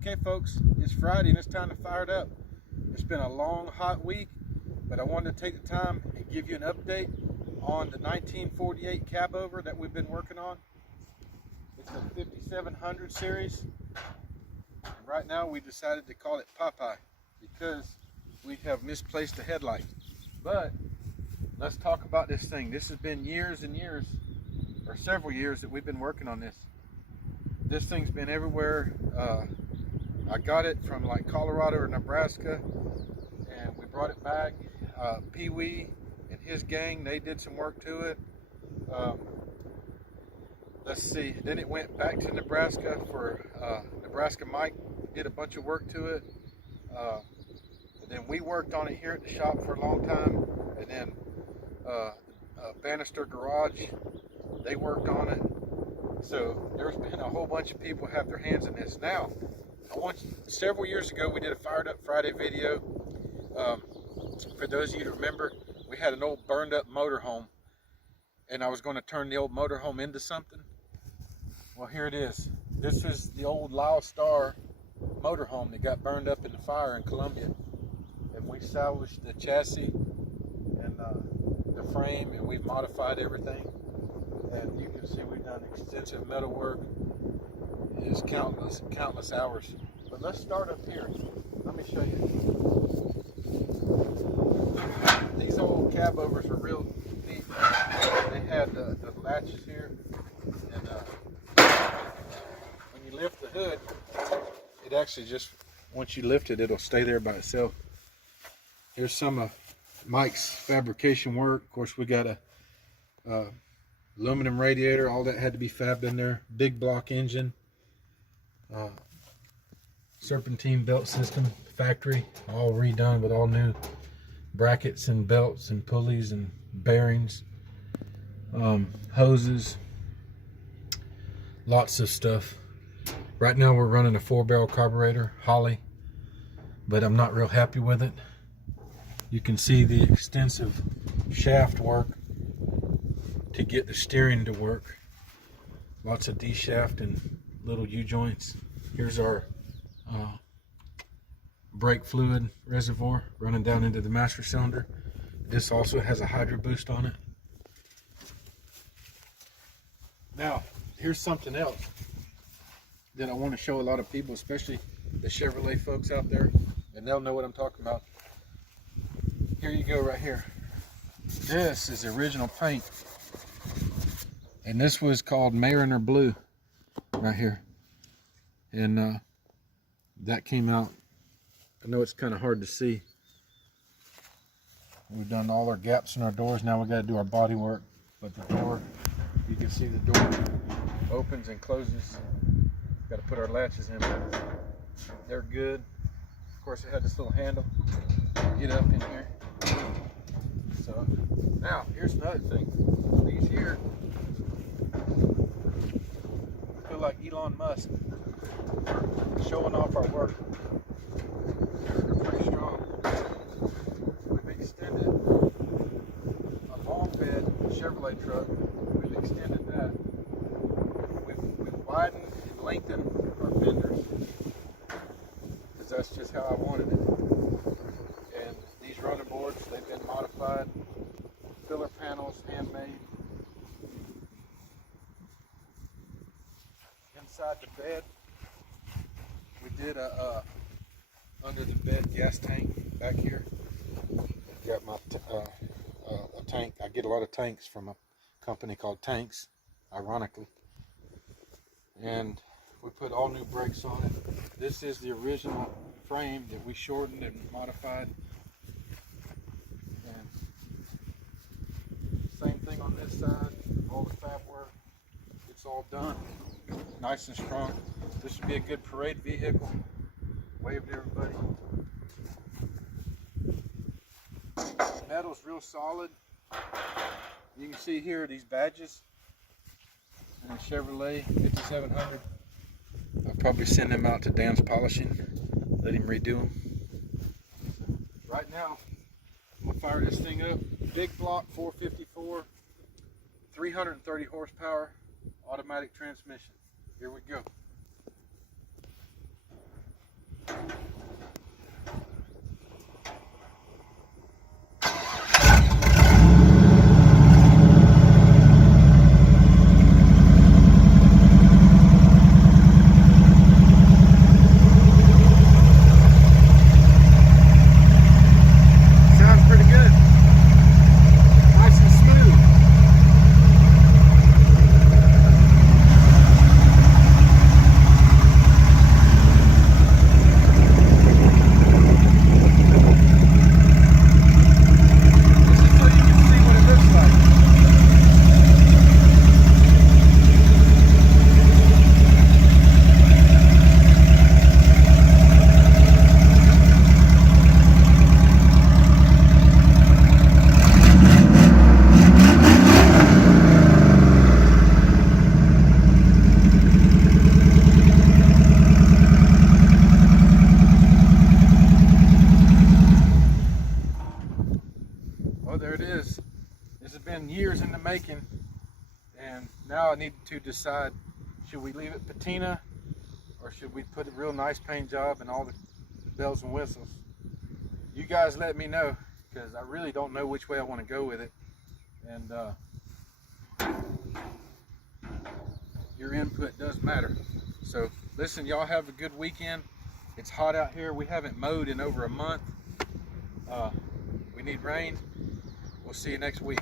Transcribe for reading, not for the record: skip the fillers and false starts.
Okay folks, it's Friday and it's time to fire it up. It's been a long, hot week, but I wanted to take the time and give you an update on the 1948 cab over that we've been working on. It's a 5700 series. And right now we decided to call it Popeye because we have misplaced a headlight. But let's talk about this thing. This has been years and years, or several years, that we've been working on this. This thing's been everywhere. I got it from like Colorado or Nebraska, and we brought it back. Pee Wee and his gang, they did some work to it. Let's see, then it went back to Nebraska for Nebraska Mike did a bunch of work to it. And then we worked on it here at the shop for a long time, and then Bannister Garage, they worked on it. So there's been a whole bunch of people have their hands in this. Now, several years ago we did a Fired Up Friday video. For those of you that remember, we had an old burned up motorhome, and I was going to turn the old motorhome into something. Well, here it is. This is the old Lyle Star motorhome that got burned up in the fire in Columbia, and we salvaged the chassis and the frame, and we've modified everything. And you can see we've done extensive metal work. It's countless hours. But let's start up here. Let me show you. These old cab overs were real neat. They had the latches here, and when you lift the hood, it actually just, once you lift it, it'll stay there by itself. Here's some of Mike's fabrication work. Of course, we got a aluminum radiator. All that had to be fabbed in there. Big block engine. Serpentine belt system, factory, all redone with all new brackets and belts and pulleys and bearings, hoses, lots of stuff. Right now we're running a 4-barrel carburetor, Holly, but I'm not real happy with it. You can see the extensive shaft work to get the steering to work. Lots of D-shaft and little U-joints. Here's our brake fluid reservoir running down into the master cylinder. This also has a hydro boost on it. Now, here's something else that I want to show a lot of people, especially the Chevrolet folks out there, and they'll know what I'm talking about. Here you go, right here. This is the original paint, and this was called Mariner Blue right here, and that came out. I know it's kind of hard to see. We've done all our gaps in our doors. Now we got to do our body work. But the door, you can see the door opens and closes. Got to put our latches in. They're good. Of course, it had this little handle to get up in here. So now here's another thing. These here feel like Elon Musk showing off our work. They're pretty strong. We've extended a long bed Chevrolet truck. We've extended that. We've widened and lengthened our fenders because that's just how I wanted it. And these running boards, they've been modified. Filler panels, handmade. Inside the bed, we did a under the bed gas tank back here. Got my a tank. I get a lot of tanks from a company called Tanks, ironically. And we put all new brakes on it. This is the original frame that we shortened and modified. And same thing on this side. All the fab work. It's all done. Nice and strong. This would be a good parade vehicle. Wave to everybody. Metal's real solid. You can see here these badges. And a Chevrolet 5700. I'll probably send them out to Dan's Polishing. Let him redo them. Right now, I'm gonna fire this thing up. Big block 454, 330 horsepower, automatic transmission. Here we go. years in the making, and now I need to decide, should we leave it patina or should we put a real nice paint job and all the bells and whistles? You guys let me know, because I really don't know which way I want to go with it. And your input does matter. So listen, y'all have a good weekend. It's hot out here. We haven't mowed in over a month. We need rain. We'll see you next week.